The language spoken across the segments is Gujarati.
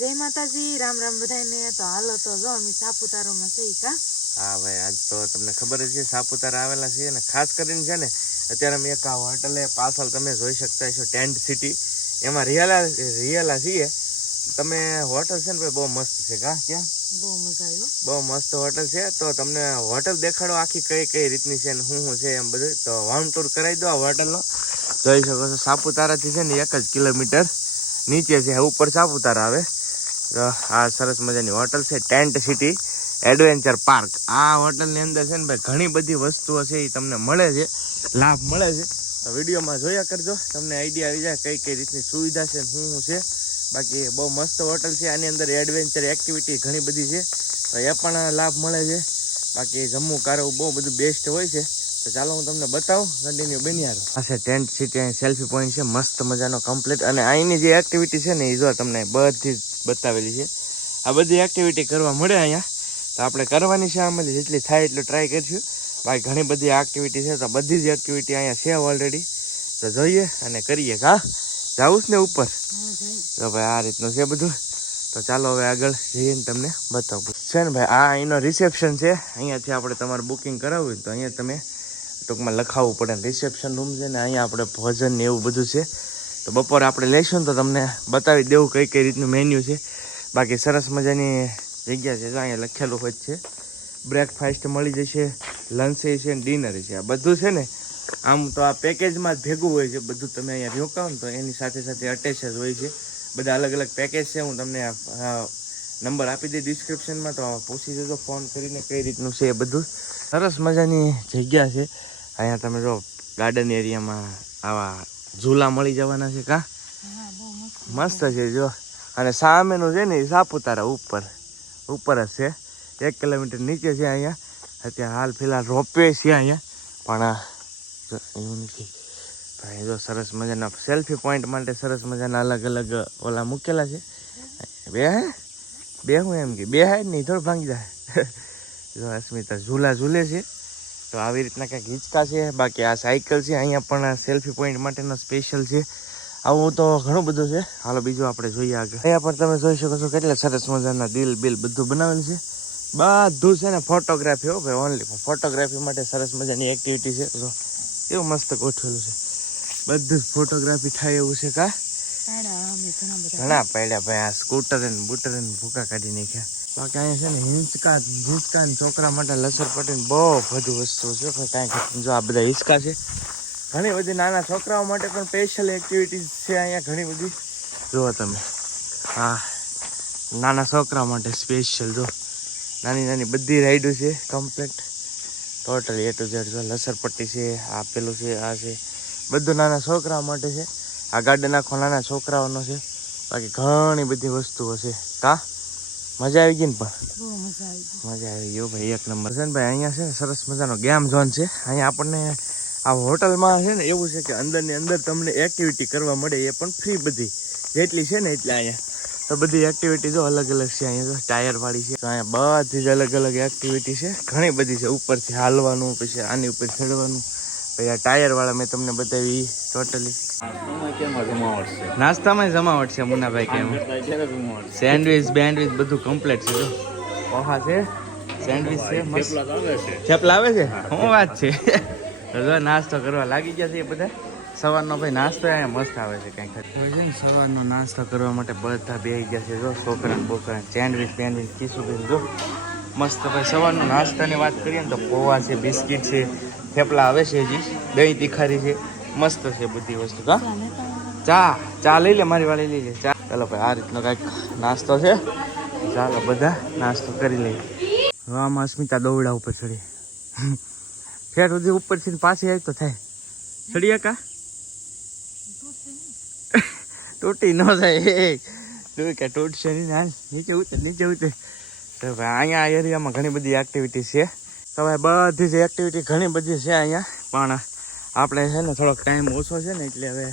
જય માતાજી, રામ રામ બધાને। તો હાલો તો જો અમે સાપુતારામાં છે કા। હા ભાઈ, આજ તો તમને ખબર જ છે સાપુતારા આવેલા છે ને, ખાસ કરીને છે ને અત્યારે અમે એક હોટલે પાછળ તમે જોઈ શકતા છો ટેન્ટ સિટી, એમાં રિયાલા છીએ। તમે હોટલ છે ને ભાઈ બહુ મસ્ત છે કા? ક્યાં બહુ મજા આવ્યો, બહુ મસ્ત હોટલ છે। તો તમને હોટલ દેખાડો આખી કઈ રીતની છે ને શું છે એમ બધું, તો હોમ ટૂર કરાવી દો આ હોટલનો। જોઈ શકો છો સાપુતારાથી છે ને 1 જ કિલોમીટર નીચે છે, ઉપર સાપુતારા આવે। તો આ સરસ મજાની હોટલ છે ટેન્ટ સિટી એડવેન્ચર પાર્ક। આ હોટલની અંદર છે ને ભાઈ ઘણી બધી વસ્તુઓ છે એ તમને મળે છે, લાભ મળે છે। તો વિડીયોમાં જોયા કરજો, તમને આઈડિયા આવી જાય કઈ રીતની સુવિધા છે શું છે। બાકી બહુ મસ્ત હોટલ છે, આની અંદર એડવેન્ચર એક્ટિવિટી ઘણી બધી છે, તો એ પણ લાભ મળે છે। બાકી જમવું કારવું બહુ બધું બેસ્ટ હોય છે। તો ચાલો હું તમને બતાવું, કન્ટિન્યુ બની આવ્યો। આ છે ટેન્ટ સિટી, અહીં સેલ્ફી પોઈન્ટ છે મસ્ત મજાનો કમ્પ્લીટ, અને અહીંની જે એક્ટિવિટી છે ને એ જો તમને બધી બતાવેલી છે। આ બધી એક્ટિવિટી કરવા મળે અહીંયા, તો આપણે કરવાની છે આમાંથી જેટલી થાય એટલું ટ્રાય કરીશું। ભાઈ ઘણી બધી એક્ટિવિટી છે, તો બધી જ એક્ટિવિટી અહીંયા છે ઓલરેડી, તો જોઈએ અને કરીએ। હા જાવું જ ને ઉપર? તો ભાઈ આ રીતનું છે બધું, તો ચાલો હવે આગળ જઈએ ને તમને બતાવું છે ને ભાઈ। આ એનો રિસેપ્શન છે, અહીંયાથી આપણે તમારે બુકિંગ કરાવવું હોય તો અહીંયા તમે ટૂંકમાં લખાવવું પડે, રિસેપ્શન રૂમ છે ને અહીંયા આપણે ભોજન ને એવું બધું છે। તો બપોરે આપણે લઈશું ને તો તમને બતાવી દેવું કઈ રીતનું મેન્યુ છે। બાકી સરસ મજાની જગ્યા છે, અહીંયા લખેલું હોય છે બ્રેકફાસ્ટ મળી જશે, લંચ છે ને ડિનર છે, આ બધું છે ને આમ તો આ પેકેજમાં જ ભેગું હોય છે બધું। તમે અહીંયા રોકાવો ને તો એની સાથે સાથે અટેચ જ હોય છે, બધા અલગ અલગ પેકેજ છે। હું તમને નંબર આપી દઈ ડિસ્ક્રિપ્શનમાં, તો પૂછી જજો ફોન કરીને કઈ રીતનું છે એ બધું। સરસ મજાની જગ્યા છે, અહીંયા તમે જો ગાર્ડન એરિયામાં આવા ઝૂલા મળી જવાના છે કા? મસ્ત છે જો, અને સામેનું છે ને એ સાપુતારા ઉપર જ છે, 1 કિલોમીટર નીચે છે। અહીંયા અત્યારે હાલ ફિલહાલ રોપવે છે અહીંયા, પણ એવું નથી ભાઈ। જો સરસ મજાના સેલ્ફી પોઈન્ટ માટે સરસ મજાના અલગ અલગ ઓલા મૂકેલા છે। બે હું એમ કે બે હાય નહીં થોડું ભાંગી જાય। જો અસ્મિતા ઝૂલા ઝૂલે છે, તો આવી રીતના કંઈક હિંચકા છે। બાકી આ સાયકલ છે, અહીંયા પણ સેલ્ફી પોઈન્ટ માટેનો સ્પેશિયલ છે। આવું તો ઘણું બધું છે, હાલો બીજું આપણે જોઈએ આગળ। અહીંયા પણ તમે જોઈ શકો છો કેટલા સરસ મજાના દિલ બિલ બધું બનાવેલું છે, બધું છે ને ફોટોગ્રાફી હો ભાઈ, ઓનલી ફોટોગ્રાફી માટે સરસ મજાની એક્ટિવિટી છે। તો એવું મસ્ત ગોઠવેલું છે, બધું જ ફોટોગ્રાફી થાય એવું છે કા? ઘણા પડ્યા ભાઈ, આ સ્કૂટર ને બૂટર ને ભૂકા કાઢી નાખ્યા। બાકી અહીંયા છે ને હિંચકા ને છોકરા માટે લસરપટ્ટી ને બહુ બધું વસ્તુ છે, કાંઈ જો આ બધા હિંચકા છે, ઘણી બધી નાના છોકરાઓ માટે પણ સ્પેશિયલ એક્ટિવિટીઝ છે અહીંયા ઘણી બધી। જુઓ તમે, હા નાના છોકરાઓ માટે સ્પેશિયલ જો નાની બધી રાઈડો છે complete, total A to Z। જો લસરપટ્ટી છે, આ પેલું છે, આ છે, બધું નાના છોકરાઓ માટે છે। આ ગાર્ડન આખો નાના છોકરાઓનો છે। બાકી ઘણી બધી વસ્તુઓ છે કા? મજા આવી ગઈ ને? પણ મજા આવી ગયો ભાઈ, 1 નંબર છે ને ભાઈ। અહીંયા છે ને સરસ મજાનો ગેમ ઝોન છે। અહીંયા આપણને આ હોટલમાં છે ને એવું છે કે અંદરની અંદર તમને એક્ટિવિટી કરવા મળે, એ પણ ફ્રી બધી જેટલી છે ને એટલે અહીંયા તો બધી એક્ટિવિટી જો અલગ અલગ છે। અહીંયા તો ટાયર વાળી છે, તો અહીંયા બધી જ અલગ અલગ એક્ટિવિટી છે, ઘણી બધી છે। ઉપરથી હાલવાનું, પછી આની ઉપર ચડવાનું, પછી આ ટાયર વાળા મેં તમને બતાવી ટોટલી। નાસ્તામાં જમાવટ છે મુન્નાભાઈ, કેમ સેન્ડવીચ બેન્ડવીચ બધું કમ્પ્લીટ છે। જો પોહા છે, સેન્ડવીચ છે, મસ્ત થેપલા આવે છે, શું વાત છે। જો નાસ્તો કરવા લાગી ગયા છે એ બધા। સવારનો ભાઈ નાસ્તો અહીંયા મસ્ત આવે છે કંઈક છે ને, સવારનો નાસ્તો કરવા માટે બધા બેસી ગયા છે। જો છોકરા બોકરા સેન્ડવીચ બેન્ડવીચ કીશું જો મસ્ત ભાઈ। સવારનો નાસ્તાની વાત કરીએ ને તો પોવા છે, બિસ્કિટ છે, થેપલા આવે છે, હજી દહીં તીખારી છે, મસ્ત છે બધી વસ્તુ કા? ચા લઈ લે, મારી વાળી લઈ લે ચા। ચાલો ભાઈ આ રીતનો કાંઈક નાસ્તો છે, ચાલો બધા નાસ્તો કરી લઈએ। આમાં અસ્મિતા દોવડા ઉપર ચડી ફેર સુધી ઉપર છે પાછી આવી તો થાય ચડીએ કા? તૂટી ન જાય તું કે તૂટશે નહીં ને, નીચે ઉતર। તો ભાઈ અહીંયા આ એરિયામાં ઘણી બધી એક્ટિવિટી છે, તો ભાઈ બધી જ એક્ટિવિટી ઘણી બધી છે અહીંયા, પણ આપણે છે ને થોડોક ટાઈમ ઓછો છે ને એટલે હવે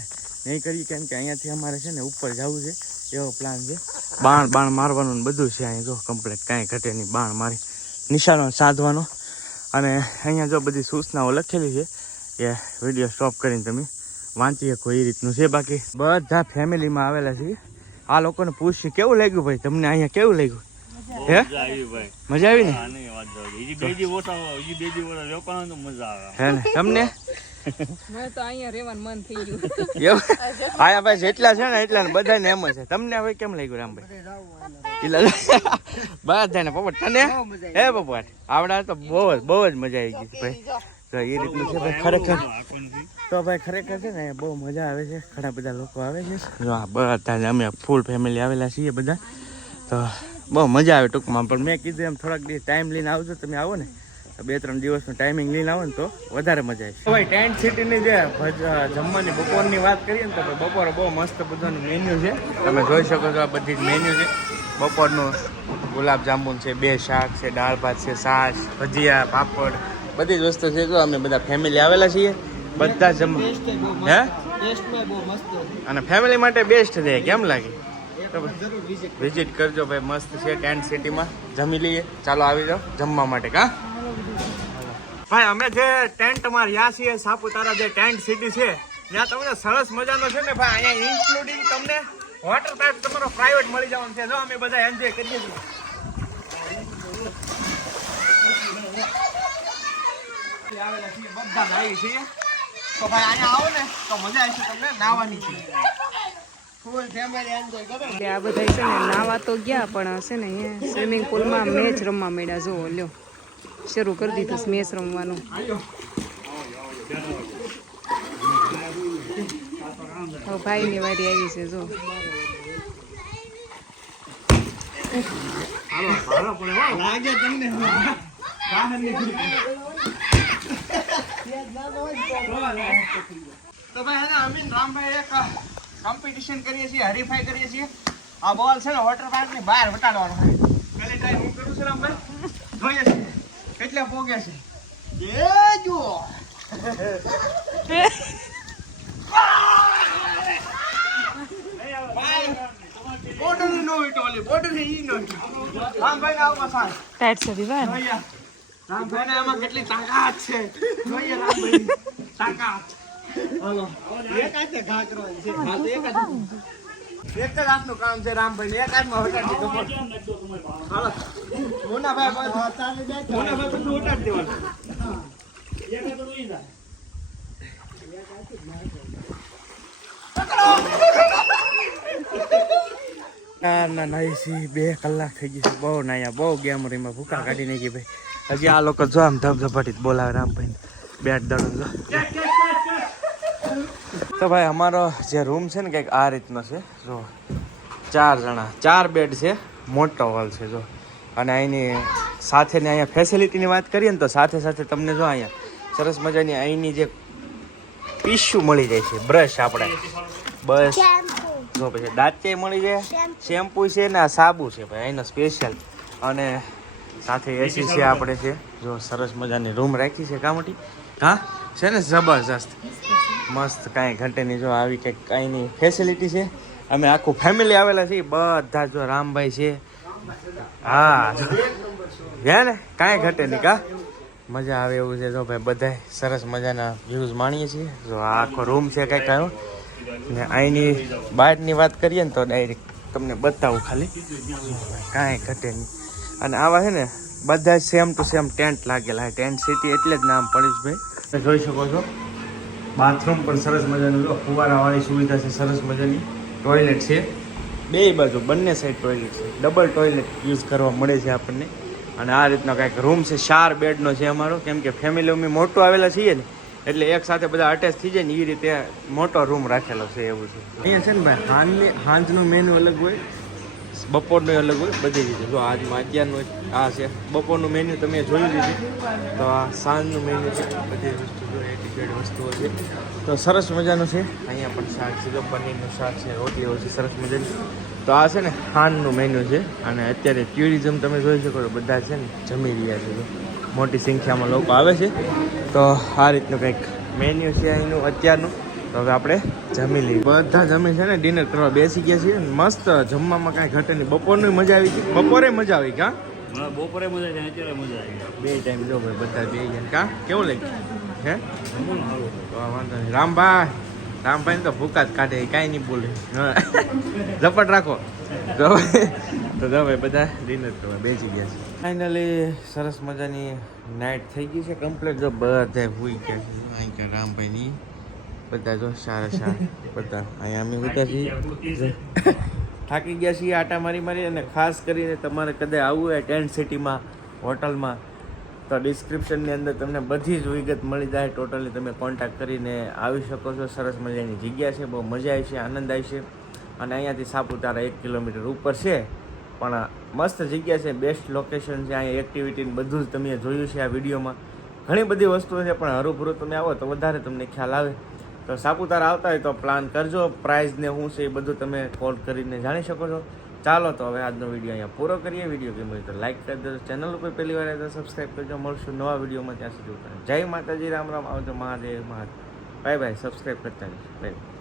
નહીં કરીએ, કેમ કે અહીંયાથી અમારે છે ને ઉપર જવું છે એવો પ્લાન છે। બાણ મારવાનું બધું છે અહીંયા, જો કમ્પ્લીટ કાંઈ ઘટે નહીં, બાણ મારી નિશાનો સાધવાનો। અને અહીંયા જો બધી સૂચનાઓ લખેલી છે કે વિડીયો સ્ટોપ કરીને તમે વાંચી શકો એ રીતનું છે। બાકી બધા ફેમિલીમાં આવેલા છીએ, આ લોકોને પૂછ્યું કેવું લાગ્યું ભાઈ તમને અહીંયા કેવું લાગ્યું હે મજા આવી ને હે ને તમને મને તો અહીંયા રહેવાનું મન થઈ ગયું. એવું આયા ભાઈ જેટલા છે ને એટલા બધાને એમ જ છે. તમને હવે કેમ લાગ્યું રામભાઈ? બધાને પોપટ તને હે પોપટ આવડા તો બહુ જ મજા આવી ગઈ ભાઈ. તો એ રીતનું છે ભાઈ ખરેખર. તો ભાઈ ખરેખર છે ને બહુ મજા આવે છે. ઘણા બધા લોકો આવે છે. જો આ બધા અમે ફૂલ ફેમિલી આવેલા છીએ બધા. તો બહુ મજા આવે ટૂંકમાં. પણ મેં કીધું એમ થોડાક દિવસ ટાઈમ લઈને આવજો. તમે આવો ને 2-3 દિવસનું ટાઈમિંગ લઈને આવો ને તો વધારે મજા આવે. ભાઈ ટેન્ટ સિટીની જે જમવાની બપોરની વાત કરીએ ને તો બપોરે બહુ મસ્ત બધાનું મેન્યુ છે. તમે જોઈ શકો છો આ બધી જ મેન્યુ છે. બપોરનું ગુલાબ જાંબુન છે, 2 શાક છે, દાળ ભાત છે, છાશ, ભજીયા, પાપડ, બધી જ વસ્તુ છે. જો અમે બધા ફેમિલી આવેલા છીએ બધા હે અને ફેમિલી માટે બેસ્ટ છે. કેમ લાગે? વિઝિટ કરજો ભાઈ. મસ્ત છે ટેન્ટ સિટીમાં. જમી લઈએ. ચાલો આવી જાઓ જમવા માટે. કા ભાઈ અમે જે ટેન્ટમાં રહ્યા છીએ સાપુતારા જે ટેન્ટ સિટી છે ત્યાં તમને સરસ મજાનો છે ને ભાઈ અહીંયા ઇન્ક્લુડિંગ તમને વોટર પાર્ક તમારો પ્રાઇવેટ મળી જવાનું છે. જો અમે બધા એન્જોય કરીએ છીએ. આવેલા છીએ બધા નાહી છીએ. તો ભાઈ અહીંયા આવો ને તો મજા આવશે તમને નાહવાની છે. આ બધા છે ને નાવા તો ગયા પણ છે ને અહીંયા સ્વિમિંગ પુલમાં મેચ રમવા માંડ્યા. જો લ્યો શરૂ કરી દીધું મેચ રમવાનું. હવે ભાઈની વારી આવી છે. જો તો ભાઈ અમીન રામભાઈ એક કોમ્પિટિશન કરીએ છીએ, હરીફાઈ કરીએ છીએ. આ બોલ છે ને વોટર પાર્ક ની બહાર વટાડવાનો હોય. પહેલી ટ્રાય હું કરું છું રામભાઈ. જોઈએ છે કેટલા પોગે છે. એ જુઓ બોર્ડર નો ઈટો ઓલી બોર્ડર હે ઈ નો રામભાઈ ના આવો સાહેબ ટાઈટ છે દીવા. રામભાઈ ને આમાં કેટલી તાકાત છે. જોઈએ રામભાઈ તાકાત. હાલો એક હાથે ઘા કરવાની છે. હા તો એક જ હાથનું કામ છે રામભાઈ ને. એક હાથમાં વટાડી દીધો. હાલો મોનાભાઈ બધું વટાડી દેવાનું. ના નાઈ સી 2 કલાક થઈ ગઈ છે. બહુ નાયા બહુ ગેમ રહીમાં ભૂકા કાઢી નાખી ભાઈ. હજી આ લોકો જો આમ ધબધપાટી બોલાવે રામભાઈ બેટ દડો. તો ભાઈ અમારો જે રૂમ છે ને કંઈક આ રીતનો છે. જો 4 જણા 4 બેડ છે. મોટો હોલ છે જો. અને અહીંની સાથેની અહીંયા ફેસિલિટીની વાત કરીએ ને તો સાથે સાથે તમને જો અહીંયા સરસ મજાની અહીંની જે ટીશ્યુ મળી જાય છે. બ્રશ આપણે બસ જો પછી દાંતે મળી જાય. શેમ્પુ છે ને આ સાબુ છે ભાઈ અહીંનો સ્પેશિયલ. અને સાથે એસી છે આપણે છે. જો સરસ મજાની રૂમ રાખી છે કામટી. હા છે ને જબરજસ્ત મસ્ત. કાંઈ ઘટે નહીં. જો આવી કંઈક કાંઈની ફેસિલિટી છે. અમે આખું ફેમિલી આવેલા છીએ બધા. જો રામભાઈ છે. હા હે ને કાંઈ ઘટે નહીં. કા મજા આવે એવું છે. જો ભાઈ બધાય સરસ મજાના વ્યૂઝ માણીએ છીએ. જો આ આખો રૂમ છે કંઈક આવ્યો ને. અહીંની બહારની વાત કરીએ ને તો ડાયરેક્ટ તમને બતાવું ખાલી. કાંઈ ઘટે નહીં. અને આવા છે ને બધા સેમ ટુ સેમ ટેન્ટ લાગેલા. ટેન્ટ સિટી એટલે જ નામ પરેશભાઈ. જોઈ શકો છો બાથરૂમ પણ સરસ મજાનું. જો ફુવારાવાળી સુવિધા છે સરસ મજાની. ટોયલેટ છે 2 બાજુ બંને સાઈડ ટોયલેટ છે. ડબલ ટોયલેટ યુઝ કરવા મળે છે આપણને. અને આ રીતનો કાંઈક રૂમ છે. 4 બેડનો છે અમારો. કેમ કે ફેમિલી અમે મોટું આવેલા છીએ ને એટલે એક સાથે બધા અટેચ થઈ જાય ને એ રીતે મોટો રૂમ રાખેલો છે એવું છે. અહીંયા છે ને ભાઈ સાંજનું મેનુ અલગ હોય, બપોરનું અલગ હોય બધી રીતે. જો આજમાં અત્યારનું આ છે બપોરનું મેન્યુ તમે જોયું લીધું. તો આ સાંજનું મેન્યુ છે. બધી વસ્તુ જો એટીકેડ વસ્તુઓ છે. તો સરસ મજાનું છે. અહીંયા પણ શાક છે. જો પનીરનું શાક છે, રોટલીઓ છે સરસ મજાની. તો આ છે ને ખાનનું મેન્યુ છે. અને અત્યારે ટુરિઝમ તમે જોઈ શકો છો બધા છે ને જમી રહ્યા છે. મોટી સંખ્યામાં લોકો આવે છે. તો આ રીતનું કંઈક મેન્યુ છે અહીંનું અત્યારનું. તો હવે આપણે જમી લઈએ. બધા જમી છે ને ડિનર કરવા બેસી ગયા છીએ. મસ્ત જમવામાં કાંઈ ઘટે નહીં. બપોરનું મજા આવી હતી. બપોરે મજા આવી. કા બપોરે મજા આવી, અત્યારે મજા આવી. 2 ટાઈમ જો ભાઈ બધા બે ગયા. કા કેવું લાગ્યું હે? તો વાંધો નહીં. રામભાઈ રામભાઈ તો ભૂકા જ કાઢે કાંઈ નહીં બોલે ઝપટ રાખો તો જો ભાઈ બધા ડિનર કરવા બેસી ગયા છે ફાઇનલી સરસ મજાની નાઇટ થઈ ગઈ છે કમ્પ્લીટ જો બધા હુઈ ગયા છે અહીં કે રામભાઈની બધા જો સારા બધા અહીંયા અમે બધા છીએ થાકી ગયા છીએ આટા મારી અને ખાસ કરીને તમારે કદાચ આવવું હોય ટેન્ટ સિટીમાં હોટલમાં તો ડિસ્ક્રિપ્શનની અંદર તમને બધી જ વિગત મળી જાય ટોટલી તમે કોન્ટેક્ટ કરીને આવી શકો છો સરસ મજાની જગ્યા છે બહુ મજા આવી છે આનંદ આવી છે અને અહીંયાથી સાપુતારા 1 કિલોમીટર ઉપર છે પણ મસ્ત જગ્યા છે બેસ્ટ લોકેશન છે અહીંયા એક્ટિવિટી બધું જ તમે જોયું છે આ વિડીયોમાં ઘણી બધી વસ્તુઓ છે પણ હરુભરું તમે આવો તો વધારે તમને ખ્યાલ આવે તો સાપુતારા આવતા હોય તો પ્લાન કરજો પ્રાઇઝ ને શું છે એ બધું તમે કોલ કરીને જાણી શકો છો ચાલો તો હવે આજનો વિડીયો અહીંયા પૂરો કરીએ વિડીયો ગમ્યો તો લાઈક કરી દેજો ચેનલ ઉપર પહેલી વાર આવે તો સબસ્ક્રાઈબ કરજો મળશું નવા વિડીયોમાં ત્યાં સુધી જય માતાજી રામ રામ આવજો Mahadev Mahadev bye bye subscribe કરતા રહેજો બાય